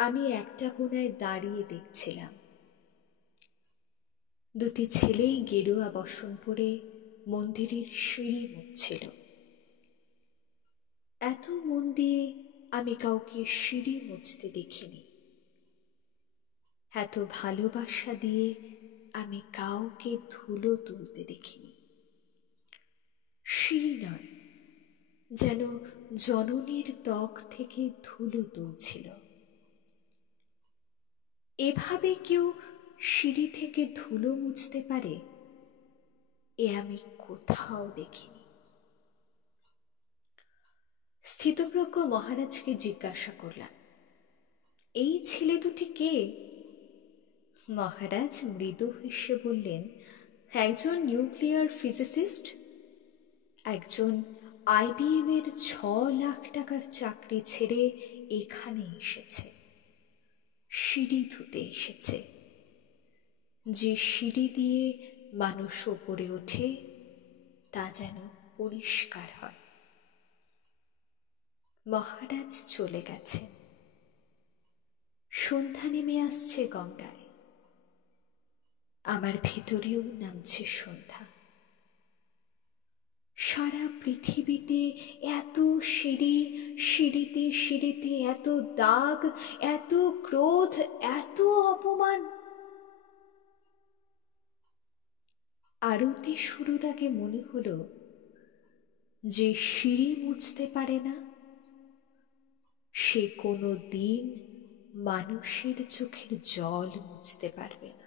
আমি একটা কোণায় দাঁড়িয়ে দেখছিলাম। দুটি ছেলেই গেরুয়া বসন পরে মন্দিরের সিঁড়ি মুছছিল। এত মন দিয়ে আমি কাউকে সিঁড়ি মুছতে দেখিনি। এত ভালোবাসা দিয়ে আমি কাউকে ধুলো তুলতে দেখিনি। সিঁড়ি নয়, যেন জননীর ত্বক থেকে ধুলো তুলছিল। এভাবে কেউ সিঁড়ি থেকে ধুলো মুছতে পারে এ আমি কোথাও দেখিনি। স্থিতপ্রজ্ঞ মহারাজকে জিজ্ঞাসা করলাম, এই ছেলে দুটি কে? মহারাজ মৃদু হেসে বললেন, একজন নিউক্লিয়ার ফিজিসিস্ট, একজন IBM এর 6 লাখ টাকার চাকরি ছেড়ে এখানে এসেছে, সিঁড়ি ধুতে এসেছে। যে সিঁড়ি দিয়ে মানুষ ওপরে ওঠে তা যেন পরিষ্কার হয়। মহারাজ চলে গেছেন। সন্ধ্যা নেমে আসছে গঙ্গায়। আমার ভেতরেও নামছে সন্ধ্যা। সারা পৃথিবীতে এত সিঁড়ি, সিঁড়িতে সিঁড়িতে এত দাগ, এত ক্রোধ, এত অপমান। আরতি শুরুর আগে মনে হলো, যে সিঁড়ি মুছতে পারে না সে কোনো দিন মানুষের চোখের জল মুছতে পারবে না।